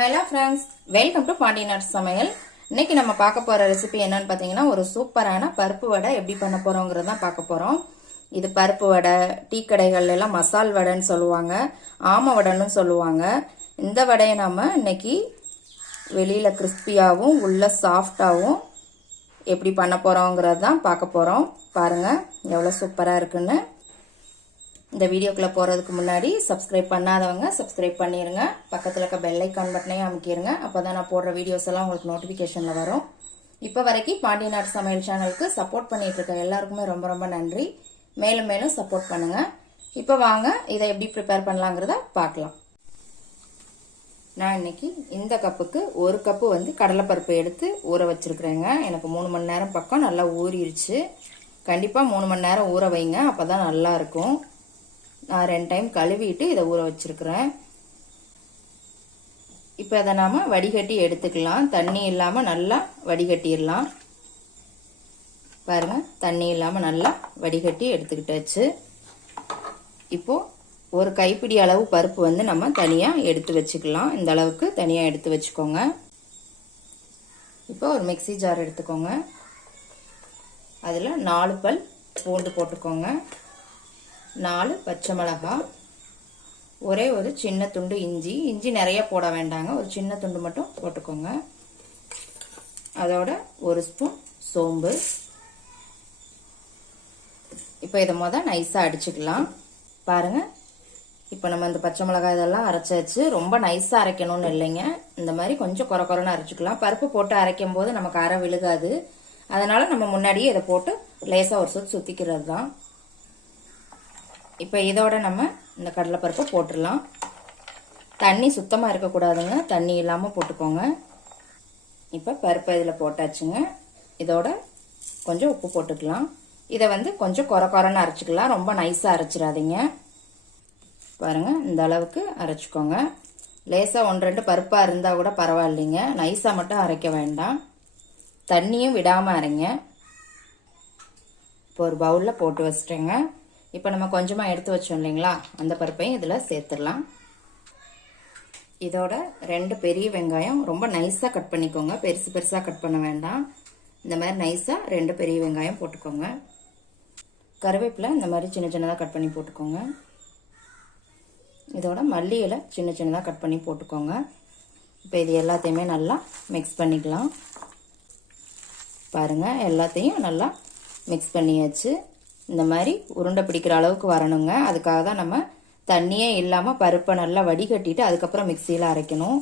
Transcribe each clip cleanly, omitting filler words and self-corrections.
Hello friends, welcome to Pandiyanadu சமையல். இன்னைக்கு நம்ம பார்க்க போற ரெசிபி என்னன்னு பார்த்தீங்கன்னா, ஒரு சூப்பரான பருப்பு வடை எப்படி பண்ண போறோங்கிறத தான் பார்க்க போறோம். இது பருப்பு வடை, டீ கடைகள்ல எல்லாம் மசால் வடைன்னு சொல்லுவாங்க, ஆம வடைன்னு சொல்லுவாங்க. இந்த வடையை நாம இன்னைக்கு வெளியில கிறிஸ்பியாவும் உள்ள சாஃப்டாவும் எப்படி பண்ண போறோங்கிறத தான் பார்க்க போறோம். பாருங்க எவ்வளவு சூப்பரா இருக்குன்னு. இந்த வீடியோக்குள்ள போறதுக்கு முன்னாடி சப்ஸ்கிரைப் பண்ணாதவங்க சப்ஸ்கிரைப் பண்ணிருங்க. பக்கத்துல இருக்க பெல் ஐகான் பட்டனையும் அமுக்கிருங்க. அப்பதான் நான் போடுற வீடியோஸ் எல்லாம் உங்களுக்கு நோட்டிபிகேஷன்ல வரும். இப்ப வரைக்கும் பாண்டியநாடு சமையல் சேனலுக்கு சப்போர்ட் பண்ணிட்டு இருக்க எல்லாருக்குமே ரொம்ப ரொம்ப நன்றி. மேலும் மேலும் சப்போர்ட் பண்ணுங்க. இப்ப வாங்க இதை எப்படி ப்ரிப்பேர் பண்ணலாங்கிறத பார்க்கலாம். நான் இன்னைக்கு இந்த கப்புக்கு ஒரு கப்பு கடலைப்பருப்பு எடுத்து ஊற வச்சிருக்கிறேங்க. எனக்கு 3 மணி நேரம் பக்கம் நல்லா ஊறிடுச்சு. கண்டிப்பா 3 மணி நேரம் ஊற வைங்க, அப்பதான் நல்லா இருக்கும். நான் 2 டைம் கழுவிட்டு இதை ஊற வச்சிருக்கிறேன். இப்போ இதை நாம வடிகட்டி எடுத்துக்கலாம். தண்ணி இல்லாம நல்லா வடிகட்டிடலாம். பாருங்க, தண்ணி இல்லாம நல்லா வடிகட்டி எடுத்துக்கிட்டாச்சு. இப்போ ஒரு கைப்பிடி அளவு பருப்பு நம்ம தனியா எடுத்து வச்சுக்கலாம். இந்த அளவுக்கு தனியா எடுத்து வச்சுக்கோங்க. இப்போ ஒரு மிக்ஸி ஜார் எடுத்துக்கோங்க. அதுல 4 பல் பூண்டு போட்டுக்கோங்க, 4 பச்சை மிளகாய், ஒரே ஒரு சின்ன துண்டு இஞ்சி. இஞ்சி நிறைய போட வேண்டாங்க, ஒரு சின்ன துண்டு மட்டும் போட்டுக்கோங்க. அதோட ஒரு ஸ்பூன் சோம்பு. இப்போ இதை நைஸா அடிச்சுக்கலாம். பாருங்க, இப்போ நம்ம இந்த பச்சை மிளகாய் இதெல்லாம் அரைச்சாச்சு. ரொம்ப நைஸா அரைக்கணும்னு இல்லைங்க, இந்த மாதிரி கொஞ்சம் குறை குறைன்னு அரைச்சிக்கலாம். பருப்பு போட்டு அரைக்கும் போது நமக்கு அரை விழுகாது. அதனால நம்ம முன்னாடியே இதை போட்டு லேசா ஒரு சுத்திக்கிறது தான். இப்போ இதோட நம்ம இந்த கடலைப்பருப்பை போட்டுடலாம். தண்ணி சுத்தமாக இருக்கக்கூடாதுங்க, தண்ணி இல்லாமல் போட்டுக்கோங்க. இப்போ பருப்பை இதில் போட்டாச்சுங்க. இதோட கொஞ்சம் உப்பு போட்டுக்கலாம். இதை கொஞ்சம் குறை குறைன்னு அரைச்சிக்கலாம், ரொம்ப நைஸாக அரைச்சிடாதீங்க. பாருங்க, இந்த அளவுக்கு அரைச்சிக்கோங்க. லேசாக 1-2 பருப்பாக இருந்தால் கூட பரவாயில்லைங்க, நைஸாக மட்டும் அரைக்க வேண்டாம். தண்ணியும் விடாமல் அரைங்க. இப்போ ஒரு பவுலில் போட்டு வச்சிட்டேங்க. இப்போ நம்ம கொஞ்சமாக எடுத்து வச்சோம் இல்லைங்களா, அந்த பருப்பையும் இதில் சேர்த்துடலாம். இதோட 2 பெரிய வெங்காயம் ரொம்ப நைஸாக கட் பண்ணிக்கோங்க, பெருசு பெருசாக கட் பண்ண வேண்டாம். இந்த மாதிரி நைஸாக 2 பெரிய வெங்காயம் போட்டுக்கோங்க. கருவேப்பிலை இந்த மாதிரி சின்ன சின்னதாக கட் பண்ணி போட்டுக்கோங்க. இதோட மல்லி இலை சின்ன சின்னதாக கட் பண்ணி போட்டுக்கோங்க. இப்போ இது எல்லாத்தையுமே நல்லா மிக்ஸ் பண்ணிக்கலாம். பாருங்க, எல்லாத்தையும் நல்லா மிக்ஸ் பண்ணியாச்சு. இந்த மாதிரி உருண்டை பிடிக்கிற அளவுக்கு வரணுங்க. அதுக்காக தான் நம்ம தண்ணியே இல்லாமல் பருப்பை நல்லா வடிகட்டிட்டு அதுக்கப்புறம் மிக்சியில் அரைக்கணும்.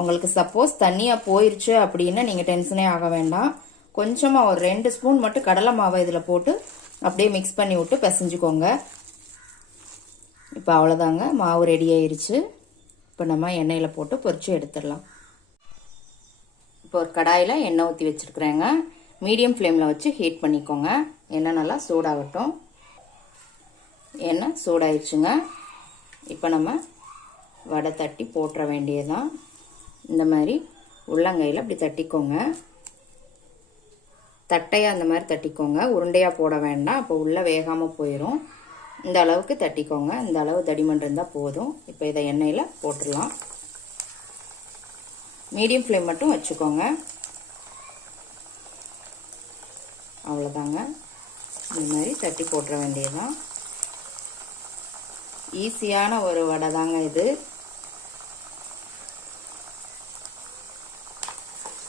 உங்களுக்கு சப்போஸ் தண்ணியாக போயிருச்சு அப்படின்னா நீங்கள் டென்ஷனே ஆக வேண்டாம். கொஞ்சமாக ஒரு 2 ஸ்பூன் மட்டும் கடலை மாவை இதில் போட்டு அப்படியே மிக்ஸ் பண்ணி விட்டு பிசைஞ்சுக்கோங்க. இப்போ அவ்வளோதாங்க, மாவு ரெடி ஆயிருச்சு. இப்போ நம்ம எண்ணெயில் போட்டு பொரிச்சு எடுத்துடலாம். இப்போ ஒரு கடாயில் எண்ணெய் ஊற்றி வச்சுருக்குறேங்க. மீடியம் ஃப்ளேமில் வச்சு ஹீட் பண்ணிக்கோங்க. எண்ணெய் நல்லா சூடாகட்டும். எண்ணெய் சூடாயிடுச்சுங்க. இப்போ நம்ம வடை தட்டி போட்டுற வேண்டியதுதான். இந்த மாதிரி உள்ளங்கையில் அப்படி தட்டிக்கோங்க. தட்டையாக அந்த மாதிரி தட்டிக்கோங்க, உருண்டையாக போட வேண்டாம், அப்போ உள்ளே வேகாமல் போயிடும். இந்த அளவுக்கு தட்டிக்கோங்க. இந்த அளவு தடிமன் இருந்தால் போதும். இப்போ இதை எண்ணெயில் போட்டுடலாம். மீடியம் ஃப்ளேம் மட்டும் வச்சுக்கோங்க. அவ்வளோதாங்க, இந்த மாதிரி தட்டி போட்டுற வேண்டியதுதான். ஈஸியான ஒரு வடை தாங்க இது.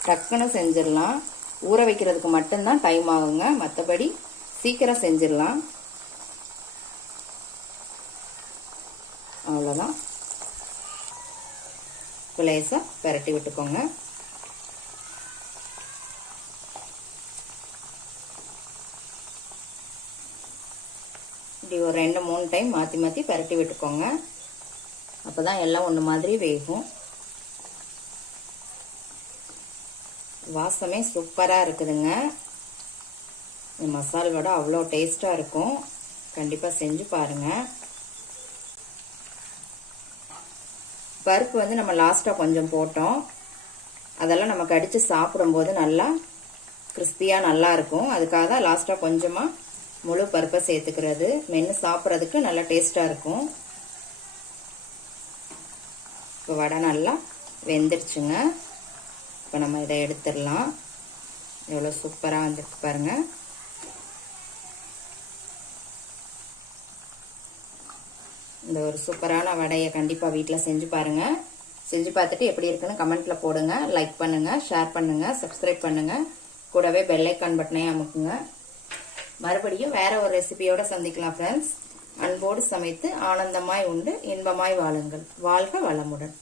டக்குன்னு செஞ்சிடலாம். ஊற வைக்கிறதுக்கு மட்டும்தான் டைம் ஆகுங்க, மற்றபடி சீக்கிரம் செஞ்சிடலாம். அவ்வளோதான். லேசாக பெரட்டி விட்டுக்கோங்க. இப்படி ஒரு 2-3 டைம் மாற்றி மாற்றி பெரட்டி விட்டுக்கோங்க. அப்போ தான் எல்லாம் ஒன்று மாதிரி வேகும். வாசமே சூப்பராக இருக்குதுங்க. இந்த மசால் வடை அவ்வளோ டேஸ்ட்டாக இருக்கும். கண்டிப்பாக செஞ்சு பாருங்கள். பருப்பு நம்ம லாஸ்ட்டாக கொஞ்சம் போட்டோம். அதெல்லாம் நம்ம கடித்து சாப்பிடும்போது நல்லா கிறிஸ்பியாக நல்லா இருக்கும். அதுக்காக தான் லாஸ்ட்டாக கொஞ்சமாக முழு பருப்பை சேர்த்துக்கிறது. மென்று சாப்பிட்றதுக்கு நல்லா டேஸ்ட்டாக இருக்கும். இப்போ வடை நல்லா வெந்துருச்சுங்க. இப்போ நம்ம இதை எடுத்துடலாம். எவ்வளோ சூப்பராக வந்துருக்கு பாருங்க. இந்த ஒரு சூப்பரான வடையை கண்டிப்பாக வீட்டில் செஞ்சு பாருங்க. செஞ்சு பார்த்துட்டு எப்படி இருக்குன்னு கமெண்ட்ல போடுங்க. லைக் பண்ணுங்க, ஷேர் பண்ணுங்க, சப்ஸ்கிரைப் பண்ணுங்க. கூடவே பெல் ஐக்கான் பட்டனையும் அமுக்குங்க. மறுபடியும் வேற ஒரு ரெசிபியோட சந்திக்கலாம் ஃப்ரெண்ட்ஸ். அன்போடு சமைத்து ஆனந்தமாய் உண்டு இன்பமாய் வாழுங்கள். வாழ்க வளமுடன்.